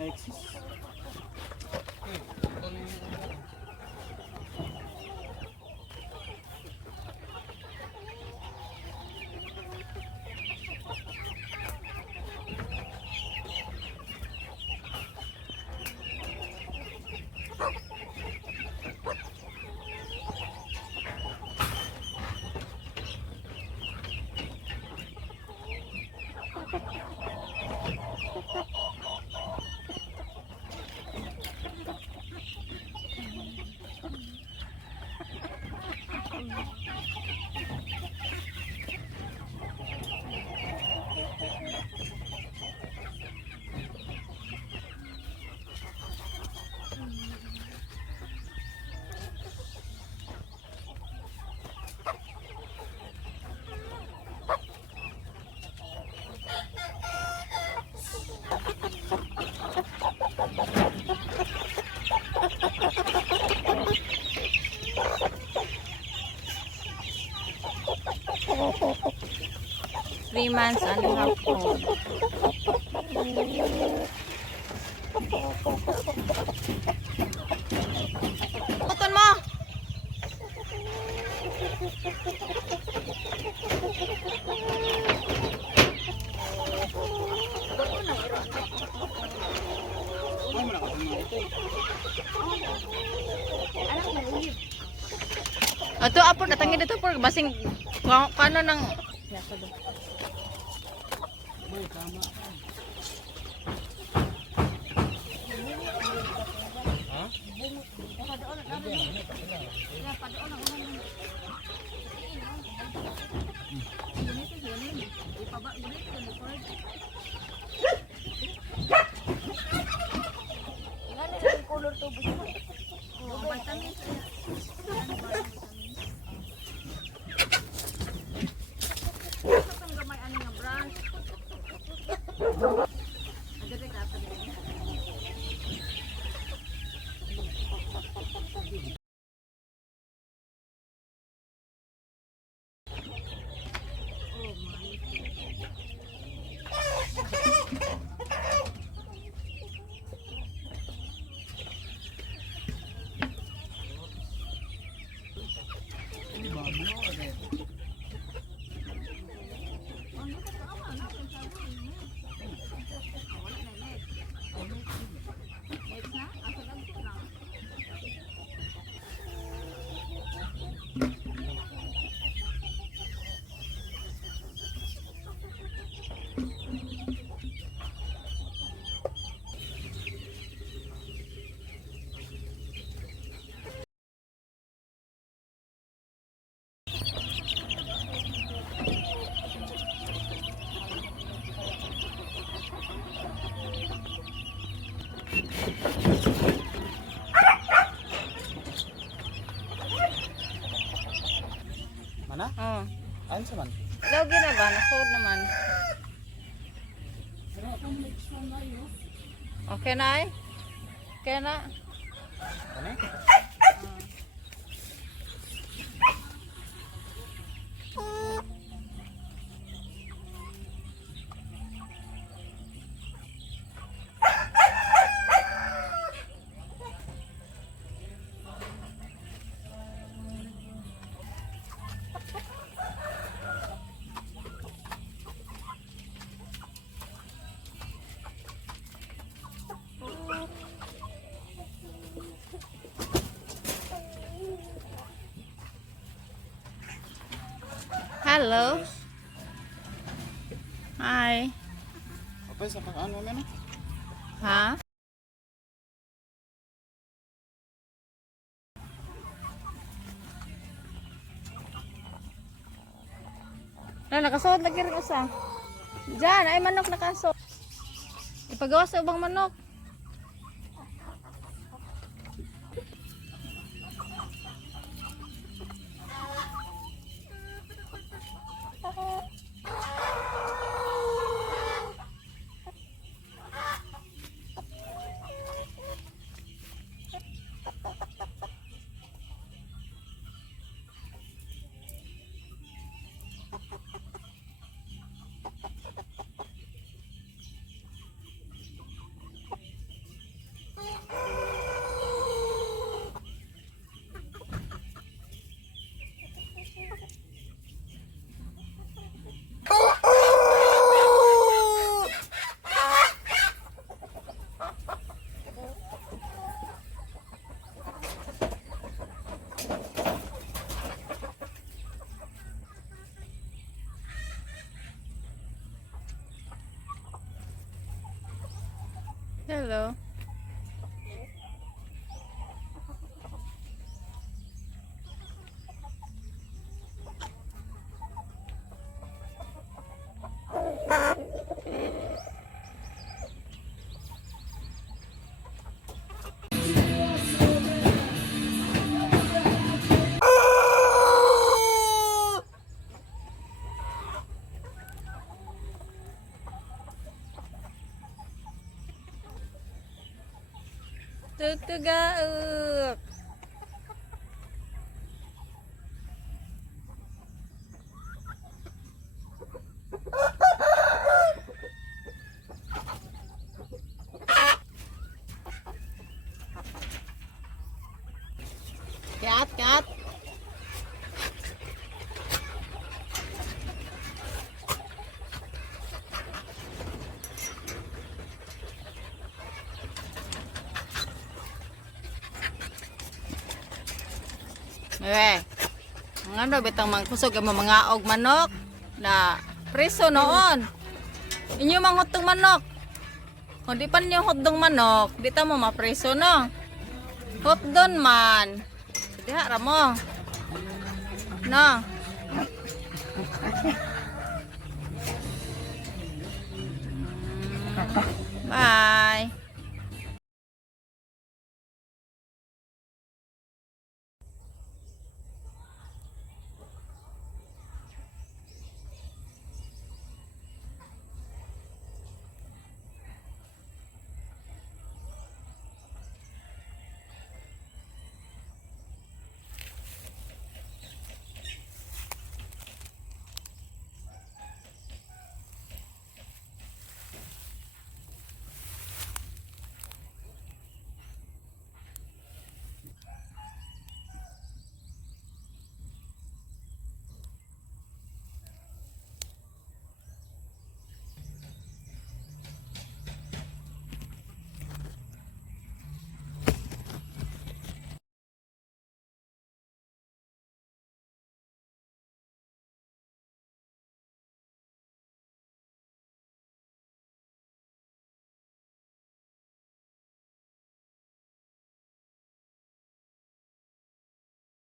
Exis. Three months and a half old. Puton mo! Ato apo natangin dito por basing kano ng Mana? oh. Ayun sa man. Lagi na ba? Nasod naman. Okay na ay? Okay na? Ano? Hello. Hi. Apa sa pag-ano mo na? Ha? Nakasuot lagi rin usa. Diyan, ay manok nakasuot. Ipagawa sa ubang manok. Hello. Tutugauk. Kat, kat. Ano bitang mangkusog ang mga og manok na preso noon. Inyo mang hotdog manok. Kung di pa niyo hotdog manok, di ta mo mapreso no. Hotdog man. Diha ra mo. No. Bye.